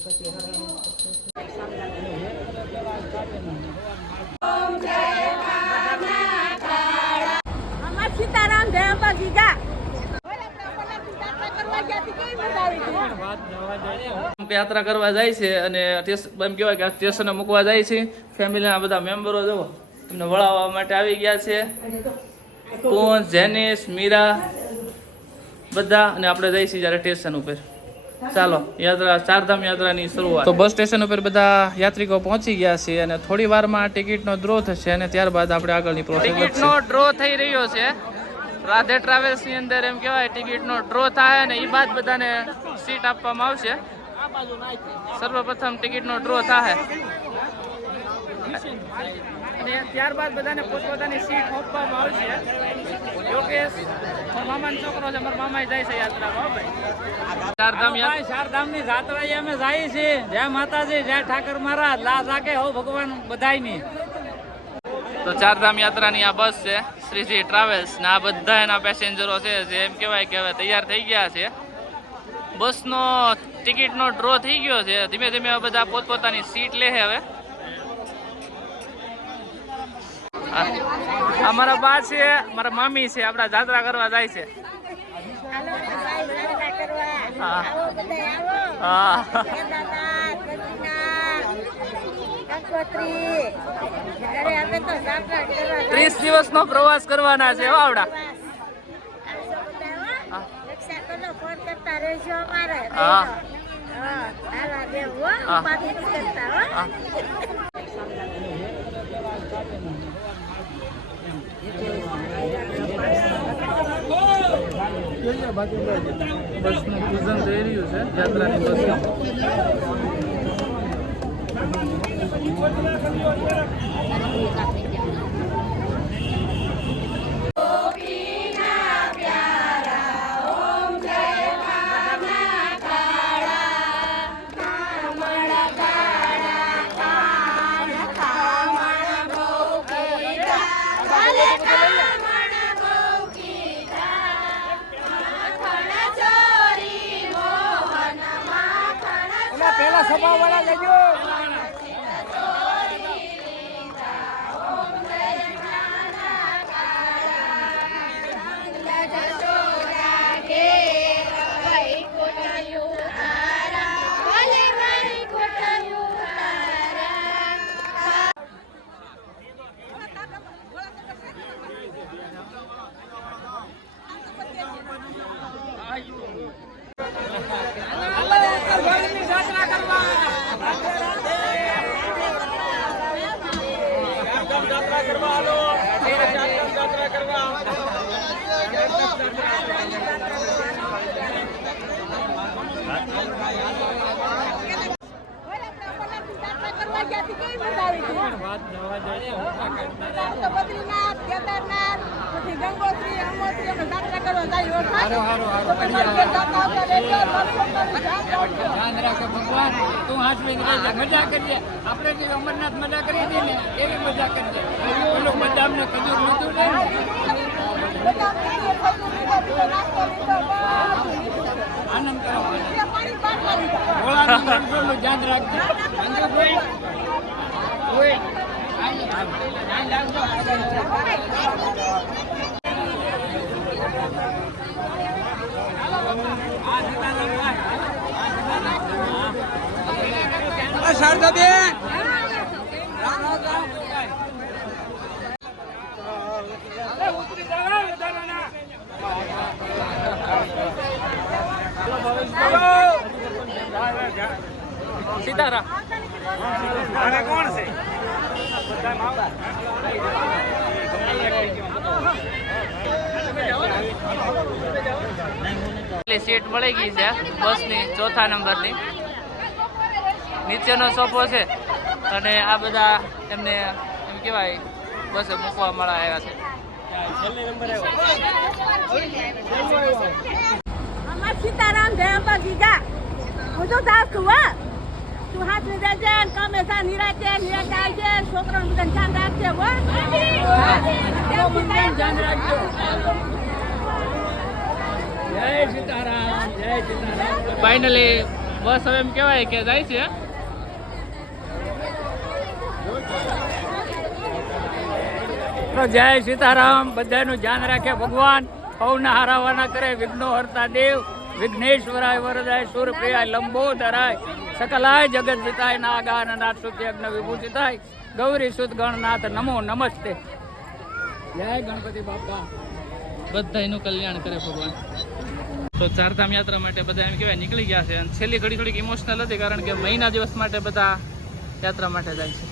સીતારામ જય અંબાજી જા યાત્રા કરવા જાય છે અને એમ કહેવાય કે સ્ટેશને મૂકવા જાય છે. ફેમિલીના બધા મેમ્બરો જો એમને વળાવવા માટે આવી ગયા છે. કોણ, જેનિસ, મીરા બધા, અને આપણે જઈશું જ્યારે સ્ટેશન ઉપર. ચાલો, યાત્રા ચારધામ યાત્રાની શરૂઆત. તો બસ સ્ટેશન ઉપર બધા યાત્રિકો પહોંચી ગયા છે અને થોડી વારમાં ટિકિટનો ડ્રો થશે અને ત્યારબાદ આપણે આગળની પ્રોસેસ. ટિકિટનો ડ્રો થઈ રહ્યો છે. રાધે ટ્રાવેલ્સની અંદર એમ કહેવાય ટિકિટનો ડ્રો થાય અને એ બાદ બધાને સીટ આપવામાં આવશે. સર્વપ્રથમ ટિકિટનો ડ્રો થાય અને ત્યારબાદ બધાને પોતપોતાની સીટ આપવામાં આવશે. યોગેશ મામાનો છોકરો છે, મારા મામા જાય છે યાત્રામાં. ચારધામની યાત્રાએ અમે જાય છે. જય માતાજી, જય ઠાકર મહારાજ, લાજ રાખે હો ભગવાન બધાયની. તો ચારધામ યાત્રાની આ બસ છે શ્રીજી ટ્રાવેલ્સ, ને આ બધા એના પેસેન્જરો છે જે એમ કહેવાય કે હવે તૈયાર થઈ ગયા છે. બસનો ટિકિટનો ડ્રો થઈ ગયો છે. ધીમે ધીમે બધા પોતપોતાની સીટ લે છે. હવે અમારા બા છે, મારા મામી છે, આપણા જાત્રા કરવા જાય છે. હા હા 30 દિવસનો પ્રવાસ કરવાના છે. આવડા બસનું પૂજન થઈ રહ્યું છે યાત્રાની બસનું. પેલા સભા વાળા લેજો. બદ્રીનાથ, કેદારનાથ, પછી ગંગોત્રી, યમુનોત્રી અમે યાત્રા કરવા જઈએ. ધ્યાન રાખો ભગવાન, તું હાથવીને રહેજે. મજા કરીએ આપણે જે અમરનાથ મજા કરી હતી ને એવી મજા કરીએ. પેલું બદામને ખજૂર લીધું ને, આનંદ કરો. ભોળાનું ધ્યાન રાખજો. શારદાબેન સીતારામ કોણ છે? સીટ મળી ગઈ છે બસની 4થા નંબરની. નીચેનો સોફો છે અને આ બધા એમને એમ કહેવાય બસે મૂકવા મળવા આવ્યા છે. સીતારામ જય અંબાજી જા. હું તો જાઉં છું. તું હાથ લીધા છે ને કામે સા નિરાતે આવજે. છોકરાનું બધાને ધ્યાન રાખજે. ધ્યાન રાખજો. જય સીતારામ, જય સીતારામ. ફાઇનલી બસ હવે એમ કહેવાય કે જાય છે. તો જય સીતારામ. બધાનું ધ્યાન રાખે ભગવાન. પૌના હારાવાના કરે. વિઘ્નો હરતા દેવ. વિઘ્નેશ્વરાય વરદાય સુરપ્રિયાય લંબોદરાય સકલાય જગત જીતાય નાગાન નાથ સુખી અગ્ન વિભૂષિતાય ગૌરી સુત ગણનાથ નમો નમસ્તે. જય ગણપતિ બાપા. બધાયનું કલ્યાણ કરે ભગવાન. તો ચારધામ યાત્રા માટે બધા એમ કહેવાય નીકળી ગયા છે અને છેલ્લી ઘડી થોડીક ઇમોશનલ હતી કારણ કે મહિના દિવસ માટે બધા યાત્રા માટે જાય છે.